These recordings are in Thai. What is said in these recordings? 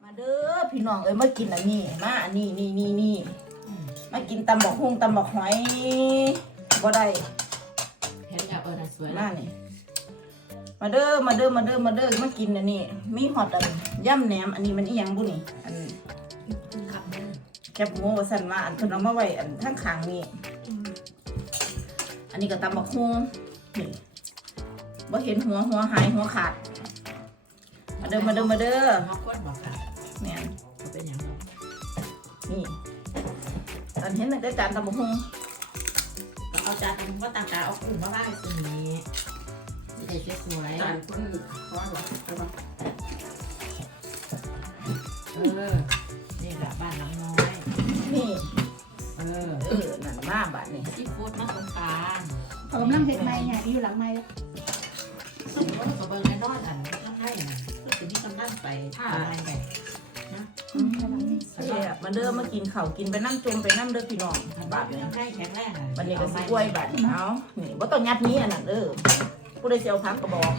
มาเด้อพี่น้องเอ้ยมากินอันนี้มาอันนี้นี่มากินตำบักหุ่งตำบักหอยบ่ได้เห็นแล้วน่ะสวยมานี่มาเด้อมากินอันนี้มีฮอตอันย่ำแหนมอันนี้มันอีหยังบุนี่อันแคบหมูว่าสั่นมาอันเพิ่นเอามาไว้อันทั้งข้างนี่อันนี้ก็ตำบักหุ่งนี่บ่เห็นหัวหายหัวขาดมาเด้อมาคนบอกค่ะแม่นเป็นอย่างไรนี่อันเห็นตั้งแต่จานตำบักหุ่งเอาจานมันก็ต่างๆเอากลุ่มมาบ้างตรงนี้เด็กสวยจานคนร้อนหรอใช่ปะนี่แหละบ้านหลังน้อยนี่นั่นมาบ้านนี่ซีฟู้ดมาตรงกลางเขากำลังเห็นไม้เนี่ยอยู่หลังไม้แล้วซึ่งก็กับเบอร์ในนอนอันต้องให้นะก็คือที่กำลังไปท่าอะไรไงนะมาเด้อมากินข้าวกินไปน้ำจุ่มไปน้ำเด้อพี่น้องบาทนี่ให้แข็งแรงวันนี้ก็สิกล้วยบาทเอานี่ว่าต้องยัดนี้อันนั้นผู้ใดเสียวพักก็บอก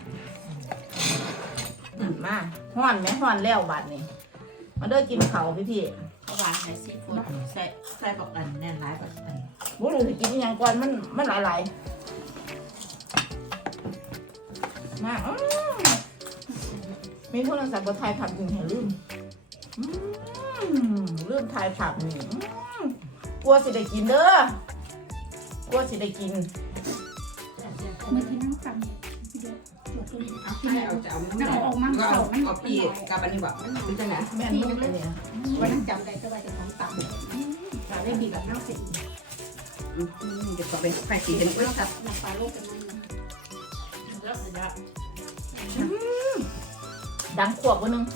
มาฮ้อนไหมฮ้อนแล้วบาทนี่มาเด้อกินข้าวพี่เอาหวานใส่ซีฟู้ดใส่บอกอันแน่นร้ายแบบอันบุหรี่กินอย่างก่อนมันหลายมามีโทรศัพท์ก็ถ่ายผักอยู่เห็นลืมถ่ายผักนี่กลัวสิได้กินเด้อกลัวสิได้กินมือที่นั่งฟังเอาจะเอาเอาปีกับอันนี้แบบมันคือจะไหนแม่นี่เป็นเนี่ยวันนั้นจำได้ก็ว่าจะทำต่ำแต่ได้ดีแบบน่าเสียจะต่อเป็นไข่สีเป็นกุ้งสับน้ำปลาโลกเป็นนั่นแล้วดังขวบวันนึง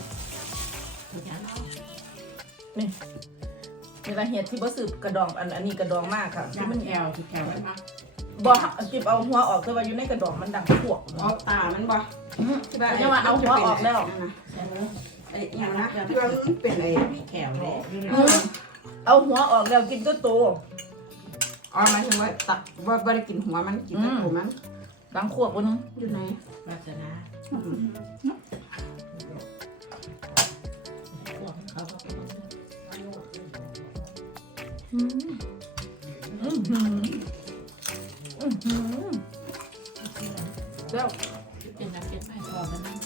นี่เวลาเห็ดที่บ่สืบกระดองอันนี้กระดองมากค่ะที่มันแอลที่แอลไว้มากบ่จิบเอาหัวออกแต่ว่าอยู่ในกระดองมันดังขวบเอาตามันบ่ใช่ป่ะเนี่ยว่าเอาหัวออกแล้วไอ้ยังนะที่ว่ามันเป็นไอ้พี่แขวเลยเอาหัวออกแล้วกินตัวโตอ๋อหมายถึงว่าตักว่าไม่ได้กินหัวมันกินแต่ตัวมันดังขวบวันนึงอยู่ไหนวาสนาแล้วเป็นนักเก็ตไม่พอแล้วนะ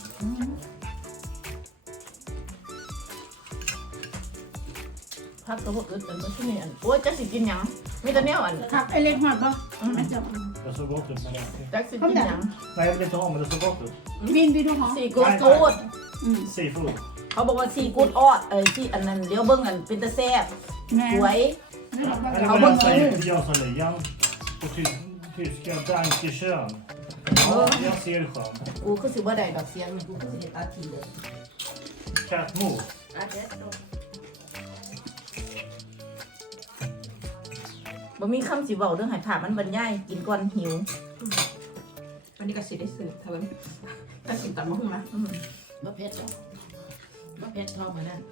พักตัวพวกอื่นเป็นตัวที่นี่อันโอ้ยจะสิกินยังมีแต่เนี้ยอันครับไอเล็กหอดป่ะมันจะ Det såg gott ut men jag... จะสิกินยัง Nej jag vill inte ha men det såg gott ut. บินไปดูหอซีกูดกูด Seafood. เขาบอกว่าซีกูดออดที่อันนั้นเดี๋ยวเบิ้งอันเป็นตะแซ่บสวย Eller vad den säger till Björnsalian på tyska Danke Schön. Ja, jag ser skön. กูคือสิว่าใดดอกเสียงกูคือสิเห็นอาทีเลย Katmo. บ่มีคำสิเว้าเรื่องให้ผ่ามันบรรยายกินก่อนหิววันนี้ก็สิได้ซื้อเท่านั้นถ้ากินตับมะฮุ่งนะมะเพ็ดมะเพ็ดทอดมานั่น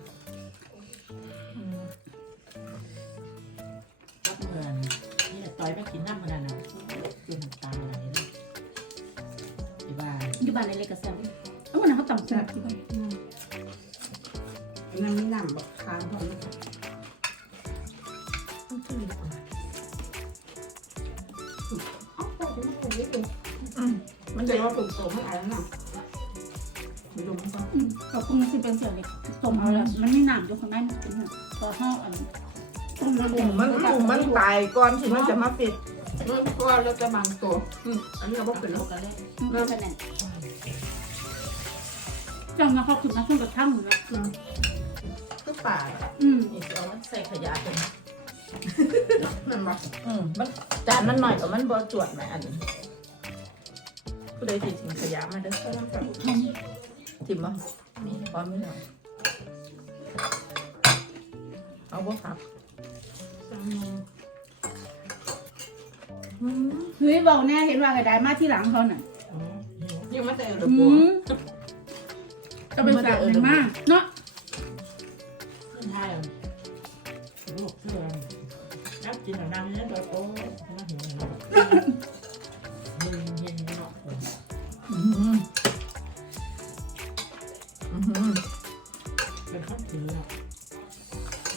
ก็เหมือนนี่ต่อยไปกินน้ำมันนั่นน่ะจนน้ำตาไหลเลยที่บ้านอยู่บ้านไอเล็กกับแซมเอาวันนั้นเขาต่ำแซ่บที่บ้านนั่นไม่นำแบบคานพอแล้วมันจะว่าปลูกโตไม่อะไรนะไม่รู้มั้งก็คงสิเป็นเสียงเล็กสมเอาแล้วมันไม่หนามอยู่ข้างในมันเป็นพอห้องอันมันตายก่อนที่มันจะมาปิดเพราะว่าเราจะบางตัวอันนี้เราบอกเป็นโรคอะไรเริ่มเป็นแน่จังนะเขาขึ้นมาขึ้นกับช่างอยู่นะก็ป่านี่เอามันใส่ขยะเป็นมันบอกมันจานมันหน่อยแต่มันบ่จวดไหมอันผู้ใดติดขยะมาเด้อทิมมั้งพร้อมไม่หน่อยเอาบ่ครับเฮ้ยบอกแน่เห็นว่าไงได้มาที่หลังเขาหน่อยยังไม่เจอเลยก็เป็นแบบเป็นมากเนาะใช่ลูกเพื่อนนับกินแบบนั้นเนี่ยแบบโอ้น่าหิวเลยเย็นเนาะเป็น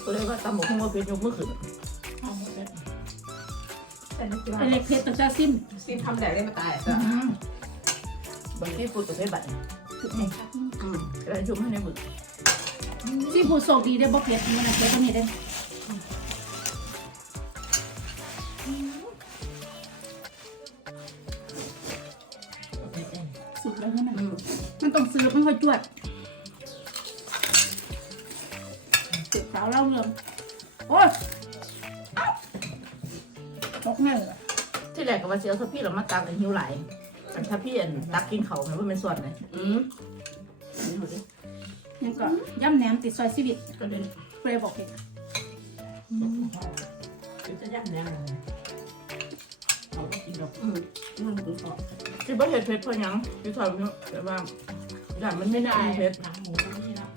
ก็เลยว่าตำหมกหุ้งว่าเพชรยกมือขึ้นเอาหมดเลยแต่นี่คือเป็นเล็กเพชรตั้งแต่ซิมซีทำแดดได้มาตายบางที่พูดกับเพชรบัตรถึงไหนครับอะไรชุ่มให้ในมือซีฟู้ดโชคดีได้บ่เพชรมันเพชรตัวนี้ได้เอาไปเต้นสุดแล้วนี่มันต้องซื้อมันค่อยจวดเจ็บสาวเล่าเรื่องโอ๊ยตกแน่เลยที่แรกกับว่าเสียวถ้าพี่เรามาตักหิวไหลถ้าพี่ตักกินเขาเนี่ยว่าเป็นส่วนไหนยังก็ย่ำแหนมติดซอยชีวิตก็เลยเปรย์บอกเพชรคือจะย่ำแน่นอนเขาก็กินดอกมันคือเขาที่ว่าเห็ดเพชรเพราะยังที่ถอยแต่ว่าอย่างมันไม่ได้เพชรหนังหมูนี่แล้ว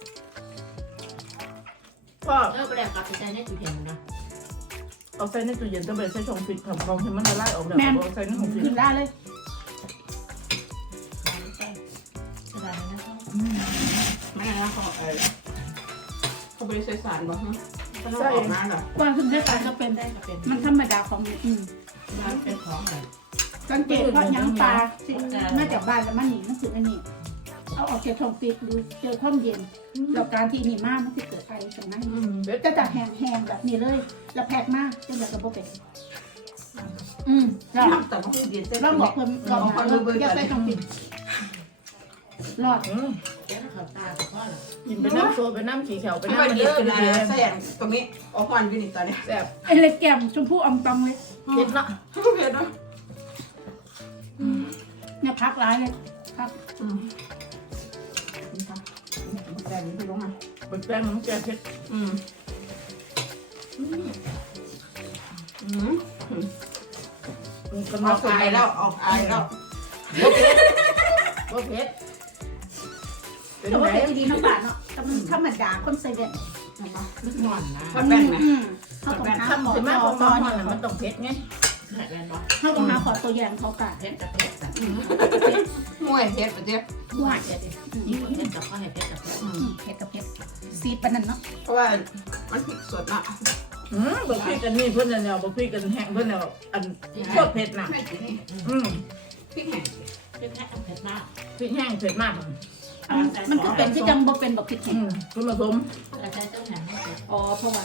ก็ไปแดกกับใจเนี่ยคือเพียงนะเอาใส่ในตู้เย็นต้องไปใส่ช่องฟิตทำฟองให้มันละลายออกแบบเอาใส่ในช่องฟิตขึ้นได้เลยกระดาษนะเขาไม่งั้นเขาไปใส่สารบ่ฮะก็ต้องออกมาเหรอกว่าขึ้นได้ตายก็เป็นได้ก็เป็นมันธรรมดาของอืมมันเป็นของแบบสังเกตว่ายังปลาที่มาจากบ้านแล้วมันหนีมันคืออันนี้เอาออกจากช่องฟิตดูเจอความเย็นแล้วการที่นี่มากมันจะเกิดไอตรงนั้นเพชรจะแห้งๆแบบนี้เลย แล้วแพกมากจนแบบระบบเป็นแล้วแต่ว่าเย็นเต้นเราบอกคนเราบอกคนอย่าใส่ช่องฟิตรอดแก้ขาวตากับพ่อเหรอกินไปน้ำตัวไปน้ำขี้เขียวไปไม่น้ำว่ามันเย็เยนอะเป็นไปอะไรเลยแสงตรงนี้ออกควันอยู่นี่ตอนนี้แซ่บไอ้เล็กแก้มชมพู่อมตองเลยเพชรเนาะเผ็ดเนาะเนี่ยพักร้ายเลยพักแต่นี่คือลงมาเป็นแป้งน้ำแกงเพชร กำลัอง อกอายแล้วออกอายแล้วว่าเพชรเป็นแต่ไงว่าเป็นดีน้ำบาดเนาะแต่มันธรรมดาคนใส่เด่นลึกหน่อนนะทำแป้งไหมเขาต้องหาทำขอถึงแม้ต่ขอองต่บ้าอน เนี่ยมันต้องเพชรไงแข็งแรงเนาะเขาต้องหาขอตัวอย่างเขากะเพชรกับเพชรสัตว์มวยเผ็ดปะเจ๊หวานเด็ดนี่เพชรกับพ่อเห็ดเพชรกับเพชรเผ็ดกับเผ็ดซีดปานนั้นเนาะเพราะว่ามันผิดสดมากบอกพี่กันนี่เพื่อนเนี่ยบอกพี่กันแห้งเพื่อนเนี่ยอันโคตรเผ็ดน่ะไม่กินนี่พริกแห้งเพชรแค่กับเพชรมากพริกแห้งเผ็ดมากมันก็เป็นที่จังบ่เป็นแบบผิดแข็งคุณผสมกระจายเจ้าหนังให้เสร็จอ๋อเพราะว่า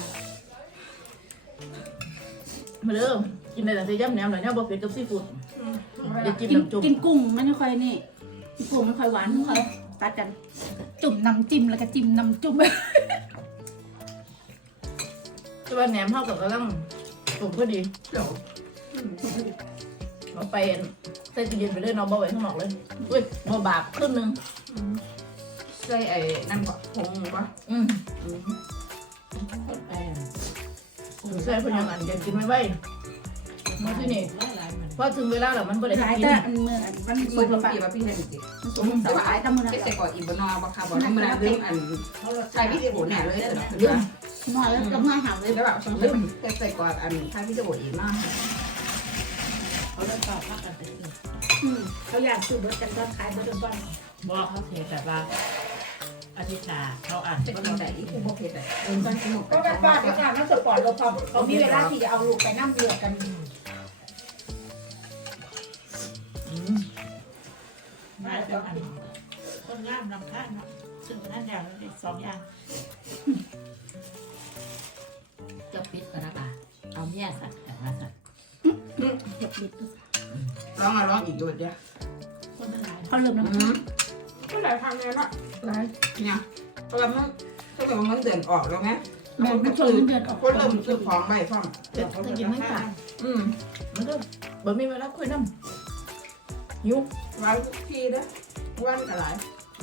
มาเริ่มกินได้แต่ที่ย่ำแหนมแต่เนี่ยบอกเผ็ดกับซีฟู้ดอย่ากินกินน้ำจุ่มกินกุ้งมันไม่ค่อยนี่กุ้งมันค่อยหวานค่อยตัดกัน จุ่มน้ำจิ้มแล้วก็จิ้มน้ำจุ่มแต่ว่าแหนมเท่ากับกำลังจุ่มก็ดีเดี๋ยวเราไปใส่ตู้เย็นไปเลยเนาะบ่ไว้ข้างนอกเลยอุ้ยบ่บาปครึ่งนึงใส่ไอ้นั่นก็ผงปะคนแปลงใส่พยังอันจะกินไม่ไหวมาที่นี่หลายมันพอถึงเวลาแล้วมันบ่ได้หลายกินแต่อันเมื่ออันมันมืสุอกแล้วปะปีว่าพี่เห็นสิมันสุกแต่ว่าหลายแต่เมื่อนั้นใส่ก่อนอีบนอบักคาบอกมันลืมอันใส่วิดีโอแน่เลยแต่ลืมน้อยแล้วก็เมื่อหาเลยแล้วแบบสงสัยใส่ก่อนอันใส่วิดีโออีกมากเขาเริ่มต่อภาคกันไปเลยเขาอยากซื้อรถกันก็ขายรถกันบ้านบอกเขาเสียแบบว่าอาทิตย์หน้าเขาอ่านจะก็กิต้นองแต่อีกพวกเผ็ดอ่ะตอนกินหมดก็กันบ้านด้วยกันนั่งสปอร์ตรถเขามีเวลาที่จะเอาลูกไปนั่งเรือกันมาเป็นอันต้นงามลำค่าเนาะซึ่งนั่นอย่างนี้สองอย่างจะปิดก็ได้ป่ะเอาเมียสัตว์แต่ว่าสัตว์เก็บลิตรร้องอีกด้วยเดียวคนมันหลายเขาเริ่มแล้วก็หลายทางเลยละหลายเนี่ยเพราะว่ามันถ้าเกิดมันเดือนออกแล้วไงแม่มันชวนเดือนออกคนเริ่มซื้อของใบฟ้องเผ็ดถ้ากินไม่ขาด มันก็บ่มีเวลาคุยน้ำหิวไว้ทีเด้อวันก็หลาย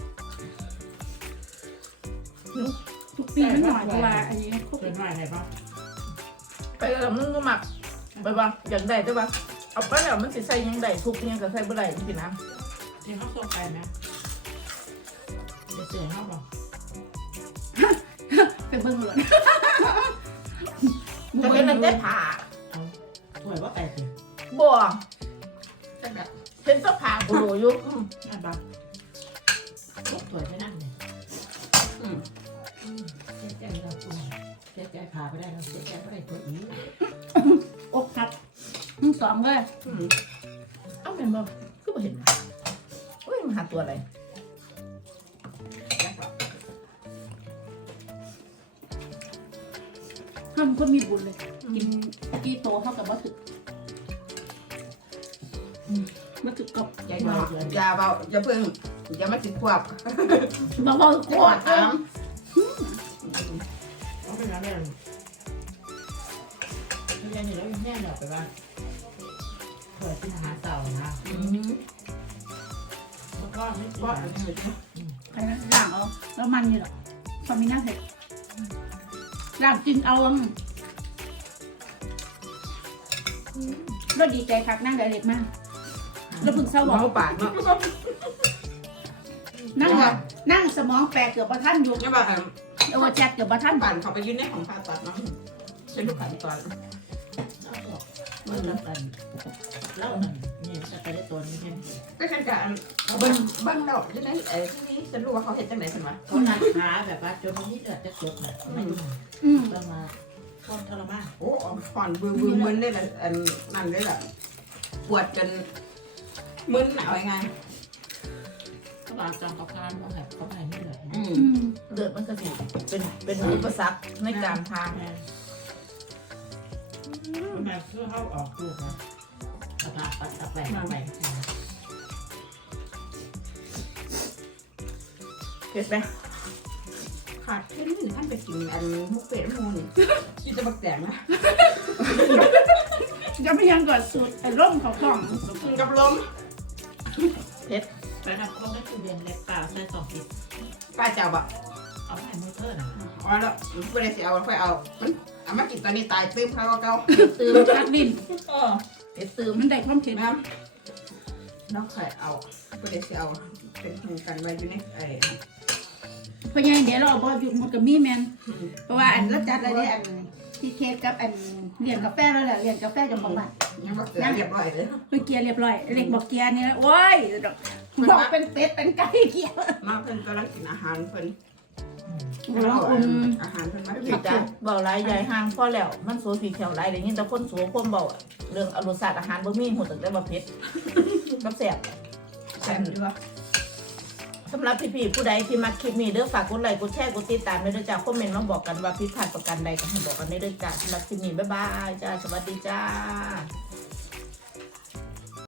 ทุกปีมันหน่อยเพราะว่าอันนี้เขาเป็นว่าอะไรบ้างไปแล้วมันก็หมักไปว่าอยากได้แต่ว่าเอาไปแล้วมันสิใส่ยังได้ทุกยังก็ใส่บ่ได้จริงๆนะที่เขาส่งไปไหมเดี๋ยวเสียเขาบอกเป็นเบิ้งเลยจะเป็นตั้งแต่ผ่าเอาสวยว่าไปสิบ่แต่แบบเป็นเสื้อผ้ากูรู้อยู่นั่นบ้างสวยไปนั่นเลยแจ้งเราตัว 2เลยเอ้าเป็นบ่ก็บ่เห็นเฮ้ยมันหาตัวอะไรห้ามคนมีบุญเลย กินกี่โตเท่ากับว่าถึกมาถึกกับอย่าเบาอย่าเพิ่งอย่ามาติดควบบอกว่าโคตรถามเอาเป็นอะไรเรียนอยู่แล้วแน่หรอกไปบ้านเปิดที่หาเต่านะแล้วก็ไม่ว่าใครนะล่างเอาแล้วมันนี่หรอพอมีหน้าเผ็ดล่างกินเอาแล้วดีใจคักนั่งได้เล็กมากแล้วพึ่งเศร้าบอกเมาปากเนาะนั่งสมองแปลเกือบประทันอยู่นี่ว่าเอาว่าแจ็คเกือบประทันปั่นเขาไปยืนในของผ่าตัดเนาะเป็นลูกขันตอนเอาหรอกเมื่อรับกันเล่าหน่อยนี่จะไปได้ตัวนี้แค่ก็ฉันจะบ้านดอกที่ไหนที่นี้ฉันรู้ว่าเขาเห็นจังไหนฉันวะเขาหักขาแบบว่าจนนี้เดือดจะจบเลยไม่ดู ต้องมาคนทรมานโอ้ผ่อนบือมึนได้ละอันนั่นได้ละปวดจนมึนเอาไงเขาบอกจำกับการว่าแบบเขาไปนี่เลยเลือดมันก็สิเป็นอุปสรรคในการทางแม่แม่เพื่อเข้าออกลูกนะตะปะปัดตะแปะตะแปะเห็นไหมขาดแค่นี้ท่านไปกินอันมุกเป็ดมูนกินจะบักแตงนะจะไม่ยังก่อนสูตรไอ้ร่มเขากล่องกินกับลมไปทำคงได้คือเรียนเล็กเปล่าใส่2 ปีป้าเจ้าบะเอาให้มือเธอนะอ๋อแล้วไม่ได้เสียเอาค่อยเอามันเอามากินตอนนี้ตายตื้มเขาเก่าตื่นชักดินเห็ดตืมมันได้ความเผ็ดน้ำน้องไข่เอาไม่ได้เสียเอาเป็นทางกันไว้อยู่ในไอ้เพราะงั้นเดี๋ยวเราบอกหยุดหมดกับมีแมนเพราะว่าอันรับจัดอะไรเนี่ยอันที่เค้กกับอันเลี้ยงกาแฟแล้วแหละเลี้ยงกาแฟจะบอกว่ายังบักแตงเรียบร้อยเลยเมื่อกี้เรียบร้อยเล็กบอกเกียร์เนี่ยโอ้ยบอกเป็นเป็ดเป็นไก่เกียร์มาเพิ่นกำลังกินอาหารเพิ่นบอกคุณอาหารเพิ่นมาพี่กินจ้ะเบาหลายใหญ่ห่างพอแล้วมันโซฟีเขียวหลายเลยนี่แต่คนโซความเบาอะเรื่องอรสชาติอาหารบ่มีหัวตึกได้บ่เผ็ดกับแซ่บแซ่บดีวะสำหรับพี่ๆผู้ใดที่มักคลิปนี้เด้อฝากกดไลค์กดแชร์กดติดตามด้วยเด้อจ้าคอมเมนต์มาบอกกันว่าผิดพลาดประการใดก็ให้บอกกันได้เด้อจ้าสำหรับคลิปนี้บ๊ายบายจ้าสวัสดีจ้า